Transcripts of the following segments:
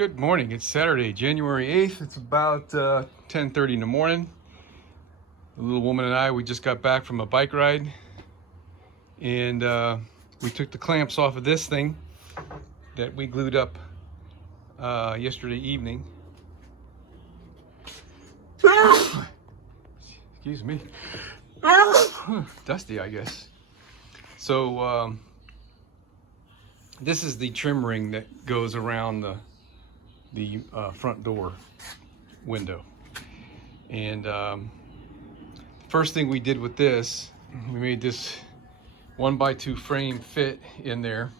Good morning. It's Saturday, January 8th. It's about 10:30 in the morning. The little woman and I, we just got back from a bike ride, and we took the clamps off of this thing that we glued up yesterday evening. Excuse me. Dusty, I guess. So this is the trim ring that goes around the front door window. And first thing we did with this, we made this 1x2 frame fit in there,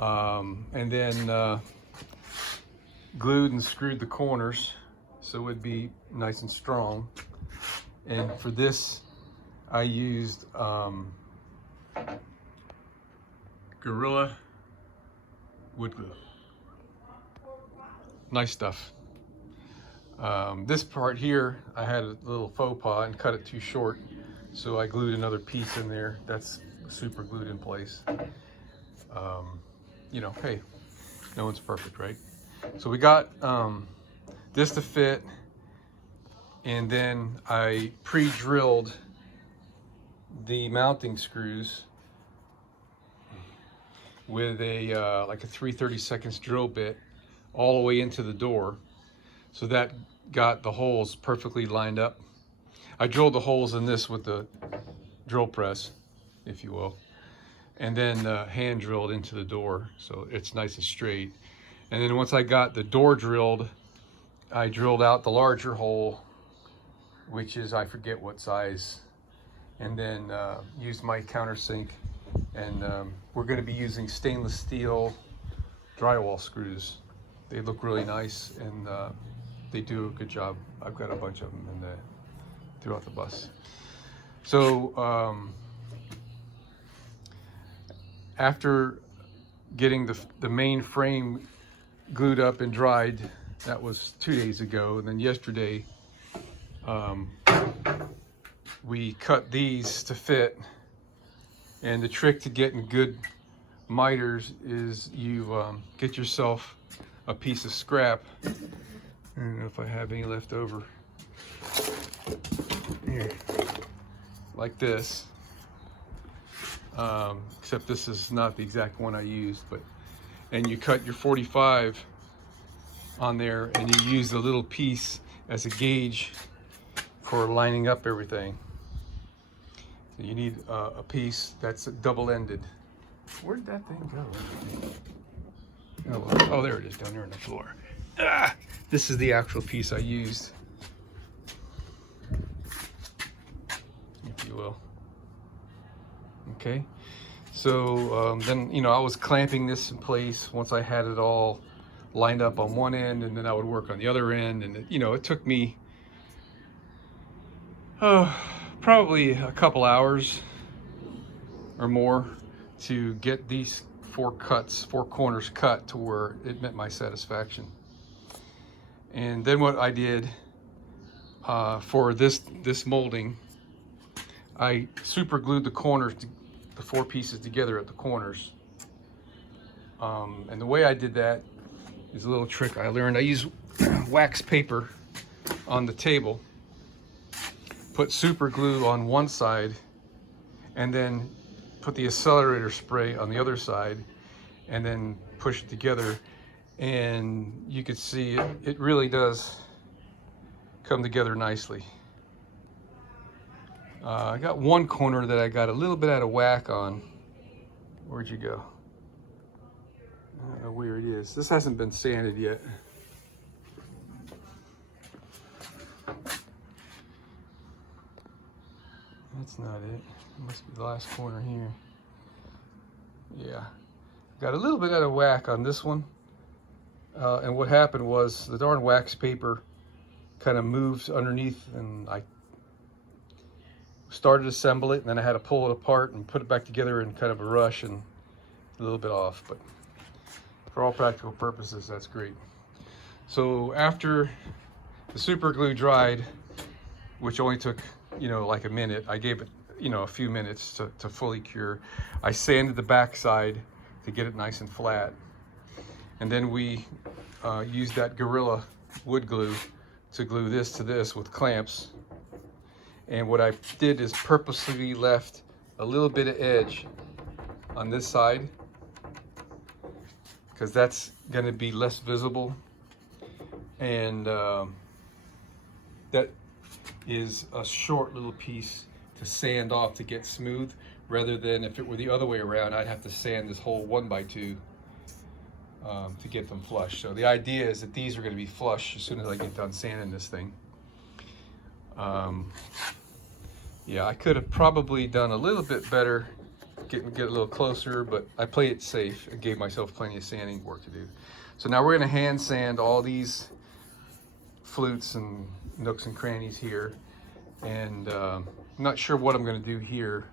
and then glued and screwed the corners so it would be nice and strong. And for this I used Gorilla wood glue. Nice stuff. This part here, I had a little faux pas and cut it too short, so I glued another piece in there. That's super glued in place. You know, hey, no one's perfect, right? So we got this to fit, and then I pre-drilled the mounting screws with a like a 3/32 drill bit all the way into the door, so that got the holes perfectly lined up. I drilled the holes in this with the drill press, if you will, and then hand drilled into the door so it's nice and straight. And then once I got the door drilled, I drilled out the larger hole, which is, I forget what size, and then used my countersink. And we're going to be using stainless steel drywall screws. They look really nice, and they do a good job. I've got a bunch of them throughout the bus. So after getting the main frame glued up and dried, that was 2 days ago, and then yesterday we cut these to fit. And the trick to getting good miters is you get yourself a piece of scrap. I don't know if I have any left over. Here, like this. Except this is not the exact one I used, and you cut your 45 on there, and you use the little piece as a gauge for lining up everything. So you need a piece that's double-ended. Where'd that thing go? Oh, there it is, down there on the floor. This is the actual piece I used, if you will. Okay, so then, you know, I was clamping this in place once I had it all lined up on one end, and then I would work on the other end, and you know, it took me probably a couple hours or more to get these four corners cut to where it met my satisfaction. And then what I did for this molding, I super glued the corners, the four pieces together at the corners. And the way I did that is a little trick I learned. I use wax paper on the table, put super glue on one side, and then put the accelerator spray on the other side, and then push it together. And you can see it really does come together nicely. I got one corner that I got a little bit out of whack on. Where'd you go? I don't know where it is. This hasn't been sanded yet. That's not it. It must be the last corner here. Yeah. Got a little bit out of whack on this one. And what happened was the darn wax paper kind of moved underneath, and I started to assemble it, and then I had to pull it apart and put it back together in kind of a rush, and a little bit off, but for all practical purposes, that's great. So after the super glue dried, which only took, you know, like a minute, I gave it, you know, a few minutes to fully cure. I sanded the back side to get it nice and flat. And then we used that Gorilla wood glue to glue this to this with clamps. And what I did is purposely left a little bit of edge on this side, because that's going to be less visible. And that is a short little piece to sand off to get smooth, rather than if it were the other way around, I'd have to sand this whole 1x2 to get them flush. So the idea is that these are going to be flush as soon as I get done sanding this thing. Yeah, I could have probably done a little bit better, get a little closer, but I played it safe and gave myself plenty of sanding work to do. So now we're going to hand sand all these flutes and nooks and crannies here, and I'm not sure what I'm going to do here.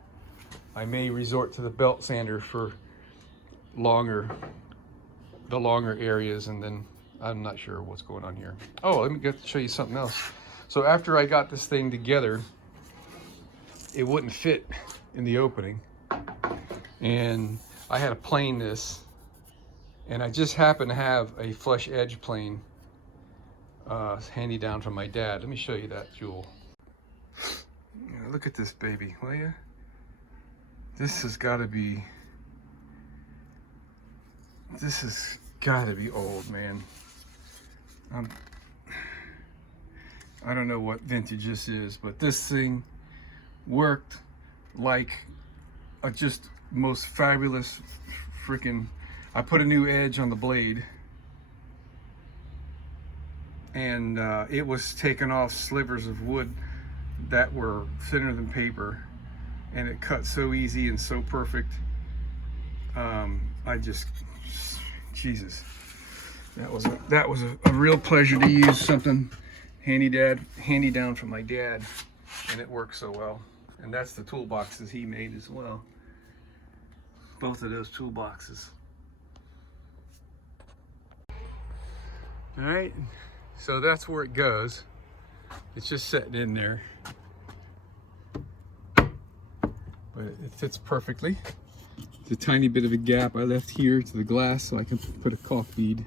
I may resort to the belt sander for the longer areas, and then I'm not sure what's going on here. Oh, let me show you something else. So after I got this thing together, it wouldn't fit in the opening, and I had to plane this, and I just happen to have a flush edge plane handy down from my dad. Let me show you that jewel. Look at this baby, will you? This has got to be old, man. I don't know what vintage this is, but this thing worked like a just most fabulous freaking. I put a new edge on the blade, and it was taking off slivers of wood that were thinner than paper, and it cut so easy and so perfect. Jesus, that was a real pleasure to use something handy down from my dad, and it works so well. And that's the toolboxes he made as well. Both of those toolboxes. All right, so that's where it goes. It's just sitting in there, but it fits perfectly. It's a tiny bit of a gap I left here to the glass so I can put a caulk bead.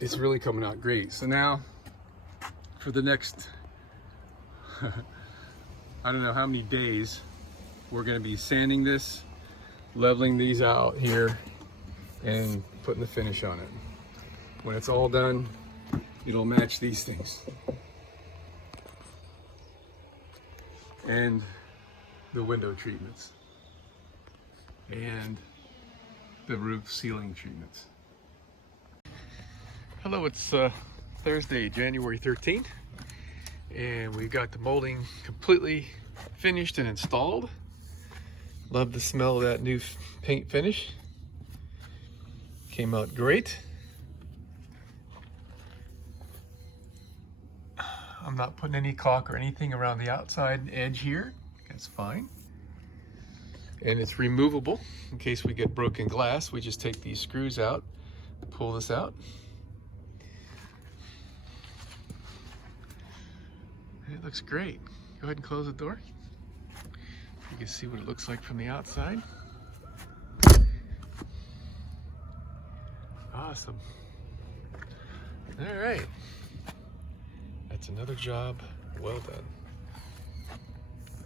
It's really coming out great. So now for the next I don't know how many days, we're going to be sanding this, leveling these out here, and putting the finish on it. When it's all done, it'll match these things. And the window treatments. And the roof ceiling treatments. Hello, it's Thursday, January 13th. And we've got the molding completely finished and installed. Love the smell of that new paint finish. Came out great. I'm not putting any caulk or anything around the outside edge here. That's fine. And it's removable in case we get broken glass. We just take these screws out, pull this out. It looks great. Go ahead and close the door. You can see what it looks like from the outside. Awesome. All right. That's another job well done.